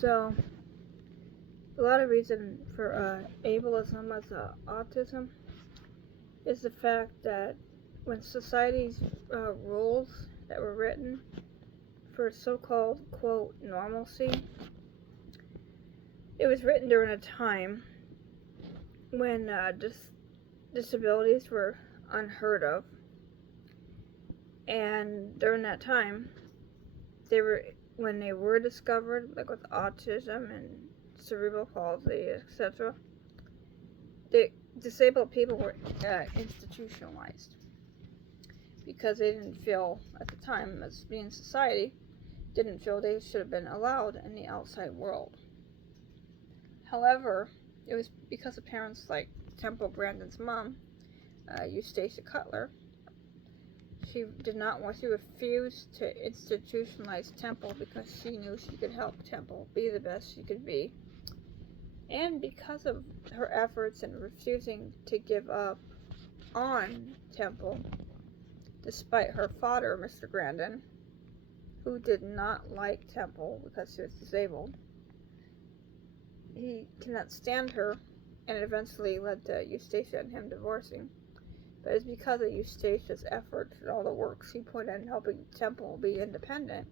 So, a lot of reason for ableism as autism is the fact that when society's rules that were written for so-called, quote, normalcy, it was written during a time when disabilities were unheard of. And during that time, when they were discovered, like with autism and cerebral palsy, etc., the disabled people were institutionalized because they didn't feel at the time, as being society, didn't feel they should have been allowed in the outside world. However, it was because of parents like Temple Grandin's mom, Eustacia Cutler. She refused to institutionalize Temple because she knew she could help Temple be the best she could be. And because of her efforts in refusing to give up on Temple, despite her father, Mr. Grandin, who did not like Temple because she was disabled, he cannot stand her, and it eventually led to Eustacia and him divorcing. But it's because of Eustacia's efforts and all the work she put in helping Temple be independent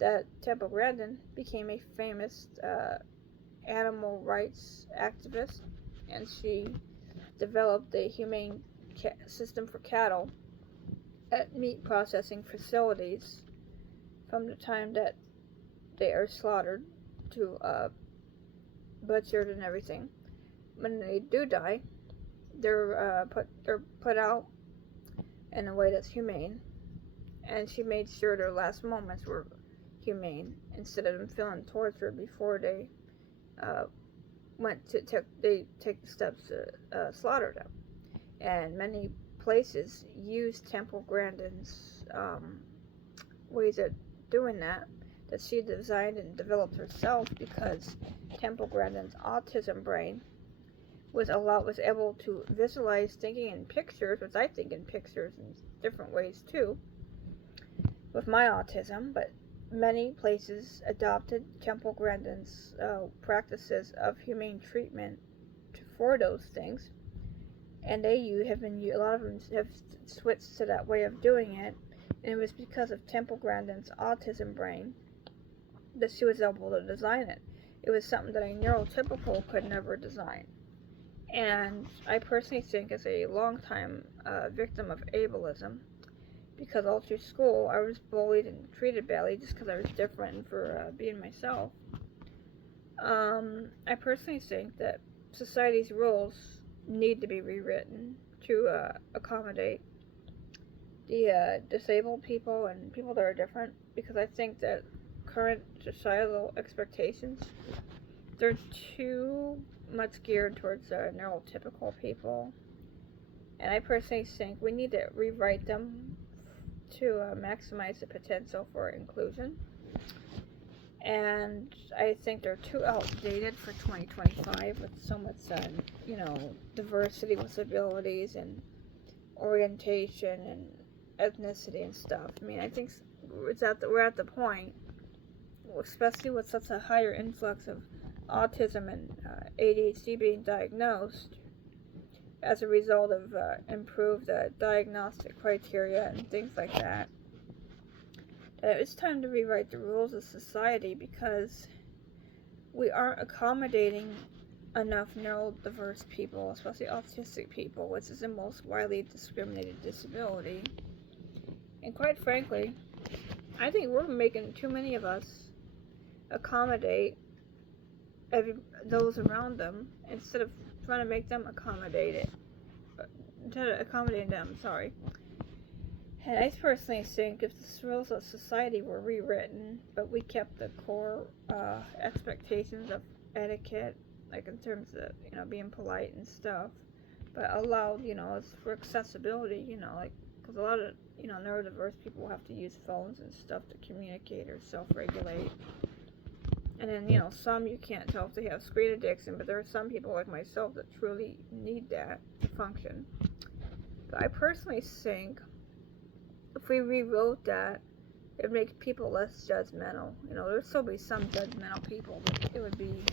that Temple Grandin became a famous animal rights activist, and she developed a humane system for cattle at meat processing facilities from the time that they are slaughtered to butchered and everything. When they do die, they're put out in a way that's humane, and she made sure their last moments were humane instead of them feeling tortured before they take the steps to slaughter them. And many places use Temple Grandin's ways of doing that she designed and developed herself, because Temple Grandin's autism brain was able to visualize thinking in pictures, which I think in pictures in different ways too, with my autism, but many places adopted Temple Grandin's practices of humane treatment for those things, and a lot of them have switched to that way of doing it, and it was because of Temple Grandin's autism brain that she was able to design it. It was something that a neurotypical could never design. And I personally think, as a long-time victim of ableism, because all through school I was bullied and treated badly just because I was different and for being myself, I personally think that society's rules need to be rewritten to accommodate the disabled people and people that are different, because I think that current societal expectations, they're too much geared towards neurotypical people, and I personally think we need to rewrite them to maximize the potential for inclusion. And I think they're too outdated for 2025 with so much diversity with abilities and orientation and ethnicity and stuff. I mean, I think we're at the point, especially with such a higher influx of autism and ADHD being diagnosed as a result of improved diagnostic criteria and things like that, it's time to rewrite the rules of society, because we aren't accommodating enough neurodiverse people, especially autistic people, which is the most widely discriminated disability. And quite frankly, I think we're making too many of us accommodate those around them instead of trying to make them accommodate them. And I personally think if the rules of society were rewritten, but we kept the core expectations of etiquette, like in terms of being polite and stuff, but allowed as for accessibility, like, because a lot of neurodiverse people have to use phones and stuff to communicate or self-regulate. And then, some you can't tell if they have screen addiction, but there are some people like myself that truly need that to function. But I personally think if we rewrote that, it would make people less judgmental. You know, there'd still be some judgmental people, but it would be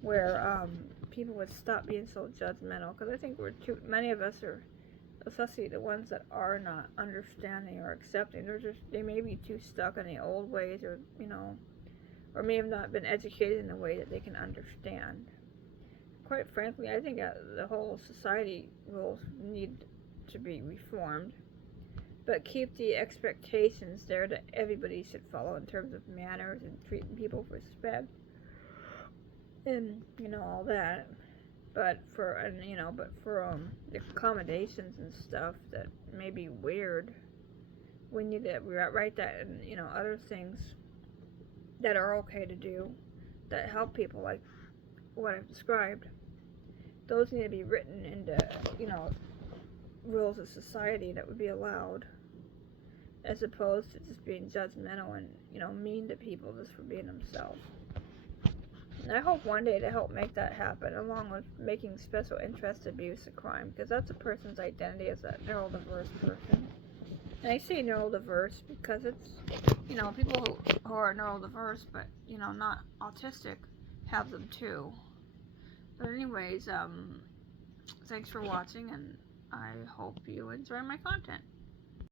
where people would stop being so judgmental. Because I think many of us are, especially the ones that are not understanding or accepting, they may be too stuck in the old ways, or or may have not been educated in a way that they can understand. Quite frankly, I think the whole society will need to be reformed, but keep the expectations there that everybody should follow in terms of manners and treating people with respect, and all that. But for the accommodations and stuff that may be weird, we need to write that, and other things that are okay to do that help people, like what I've described. Those need to be written into rules of society that would be allowed, as opposed to just being judgmental and mean to people just for being themselves. And I hope one day to help make that happen, along with making special interest abuse a crime, because that's a person's identity as a neurodiverse person. And I say neurodiverse because it's, people who are neurodiverse but, not autistic have them too. But anyways, thanks for watching, and I hope you enjoy my content.